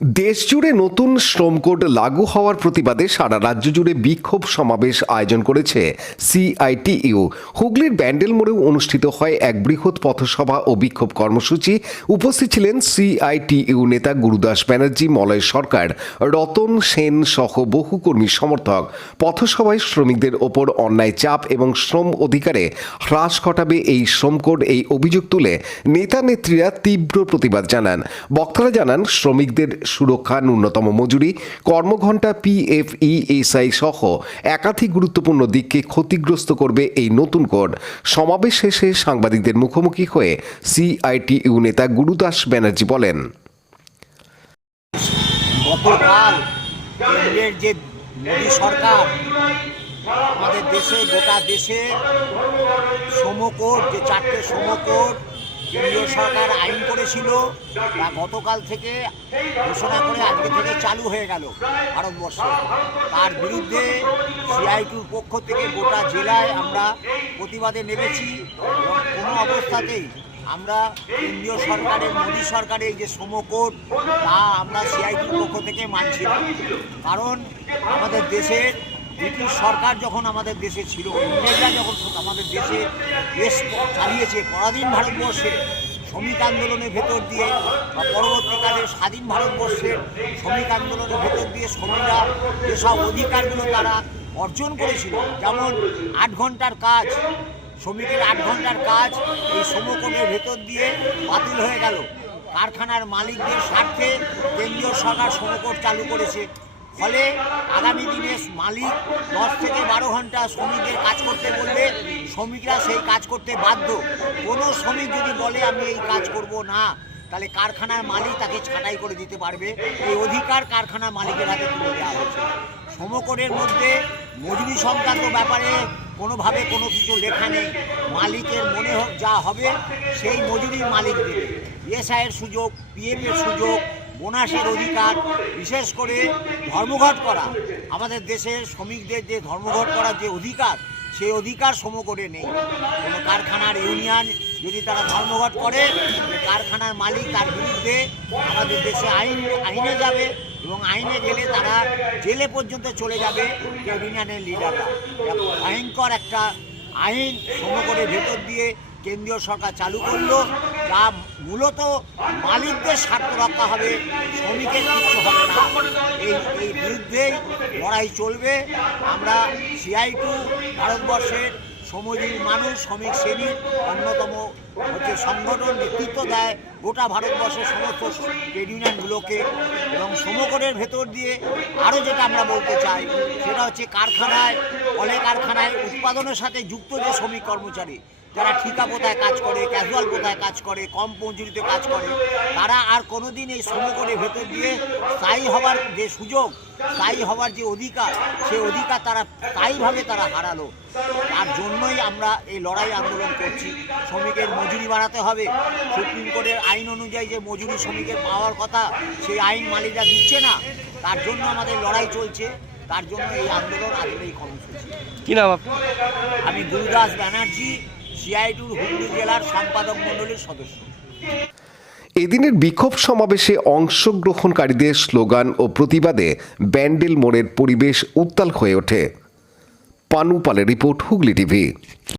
দেশজুড়ে নতুন শ্রম কোড লাগু হওয়ার প্রতিবাদে সারা রাজ্য জুড়ে বিক্ষোভ সমাবেশ আয়োজন করেছে সিআইটিইউ। হুগলির ব্যান্ডেল মোড়েও অনুষ্ঠিত হয় এক বৃহৎ পথসভা ও বিক্ষোভ কর্মসূচি। উপস্থিত ছিলেন সিআইটিইউ নেতা গুরুদাস ব্যানার্জি, মলয় সরকার, রতন সেন সহ বহু কর্মী সমর্থক। পথসভায় শ্রমিকদের ওপর অন্যায় চাপ এবং শ্রম অধিকারে হ্রাস ঘটাবে এই শ্রম কোড এই অভিযোগ তুলে নেতা নেত্রীরা তীব্র প্রতিবাদ জানান। বক্তারা জানান, শ্রমিকদের সুরক্ষা, ন্যূনতম মজুরি, কর্মঘণ্টা পিএফইএসআই সহ একাধিক গুরুত্বপূর্ণ দিককে ক্ষতিগ্রস্ত করবে এই নতুন কোড। সমাবেশ শেষে সাংবাদিকদের মুখোমুখি হয়ে সিআইটিইউ নেতা গুরুদাস ব্যানার্জি বলেন আমাদের দেশে, গোটা দেশে সমকোট, যে চারটে সমকোট কেন্দ্রীয় সরকার আইন করেছিল বা গতকাল থেকে ঘোষণা করে আজকে থেকে চালু হয়ে গেল ভারতবর্ষে। তার বিরুদ্ধে সিআইটির পক্ষ থেকে গোটা জেলায় আমরা প্রতিবাদে নেমেছি এবং কোনো অবস্থাতেই আমরা কেন্দ্রীয় সরকারের, মোদী সরকারের যে সমকোট, তা আমরা সিআইটির পক্ষ থেকে মানছি না। কারণ আমাদের দেশের ব্রিটিশ সরকার যখন আমাদের দেশে ছিল, ইংরেজরা যখন আমাদের দেশে দেশ চালিয়েছে, পরাধীন ভারতবর্ষে শ্রমিক আন্দোলনের ভেতর দিয়ে বা পরবর্তীকালে স্বাধীন ভারতবর্ষের শ্রমিক আন্দোলনের ভেতর দিয়ে শ্রমিকরা যেসব অধিকারগুলো তারা অর্জন করেছিল, যেমন আট ঘণ্টার কাজ, শ্রমিকের আট ঘণ্টার কাজ এই সমকোণের ভেতর দিয়ে বাতিল হয়ে গেল। কারখানার মালিকদের স্বার্থে কেন্দ্রীয় সরকার সমকোট চালু করেছে। ফলে আগামী দিনে মালিক দশ থেকে বারো ঘণ্টা শ্রমিকদের কাজ করতে বললে শ্রমিকরা সেই কাজ করতে বাধ্য। কোনো শ্রমিক যদি বলে, আমি এই কাজ করব না, তাহলে কারখানার মালিক তাকে ছাঁটাই করে দিতে পারবে। এই অধিকার কারখানার মালিকের হাতে তুলে দেওয়া হয়েছে। সমকরের মধ্যে মজুরি সংক্রান্ত ব্যাপারে কোনোভাবে কোনো কিছু লেখা নেই। মালিকের মনে যা হবে, সেই মজুরির মালিক দেবে। এসআইয়ের সুযোগ পিএফের সুযোগ বোনাসের অধিকার, বিশেষ করে ধর্মঘট করা। আমাদের দেশের শ্রমিকদের যে ধর্মঘট করার যে অধিকার, সেই অধিকার সমকরে নেই। কোনো কারখানার ইউনিয়ন যদি তারা ধর্মঘট করে কারখানার মালিক তার বিরুদ্ধে আমাদের দেশে আইন, আইনে যাবে এবং আইনে গেলে তারা জেলে পর্যন্ত চলে যাবে ইউনিয়নের লিডাররা ভয়ঙ্কর একটা আইন সমকরের ভেতর দিয়ে কেন্দ্রীয় সরকার চালু করল, যা মূলত মালিকদের স্বার্থ রক্ষা হবে, শ্রমিকের কিচ্ছু হবে না। এই এই বিরুদ্ধেই লড়াই চলবে। আমরা সিআই টু ভারতবর্ষের শ্রমজীবী মানুষ, শ্রমিক শ্রেণির অন্যতম হচ্ছে সংগঠন, নেতৃত্ব দেয় গোটা ভারতবর্ষের সমস্ত ট্রেড ইউনিয়নগুলোকে এবং সমকরের ভেতর দিয়ে আরও যেটা আমরা বলতে চাই, সেটা হচ্ছে কারখানায় কলে কারখানায় উৎপাদনের সাথে যুক্ত যে শ্রমিক কর্মচারী যারা ঠিকা পোতায় কাজ করে ক্যাজুয়াল পোতায় কাজ করে কম মজুরিতে কাজ করে তারা আর কোনোদিন এই শ্রমকরের ভেতর দিয়ে স্থায়ী হওয়ার যে সুযোগ স্থায়ী হওয়ার যে অধিকার সেই অধিকার তারা স্থায়ীভাবে তারা হারালো। তার জন্যই আমরা এই লড়াই আন্দোলন করছি। শ্রমিকের মজুরি বাড়াতে হবে। সুপ্রিম কোর্টের আইন অনুযায়ী যে মজুরি শ্রমিকের পাওয়ার কথা সেই আইন মালিকরা দিচ্ছে না। তার জন্য আমাদের লড়াই চলছে। তার জন্য এই আন্দোলন আজকের এই কর্মসূচি। কি নাম আমি গুরুদাস ব্যানার্জি। সিআইটুর হুগলি জেলার সম্পাদক মণ্ডলীর সদস্য। এদিনের বিক্ষোভ সমাবেশে অংশগ্রহণকারীদের স্লোগান ও প্রতিবাদে ব্যান্ডেল মোড়ের পরিবেশ উত্তাল হয়ে ওঠে। পানুপালের রিপোর্ট হুগলি টিভি।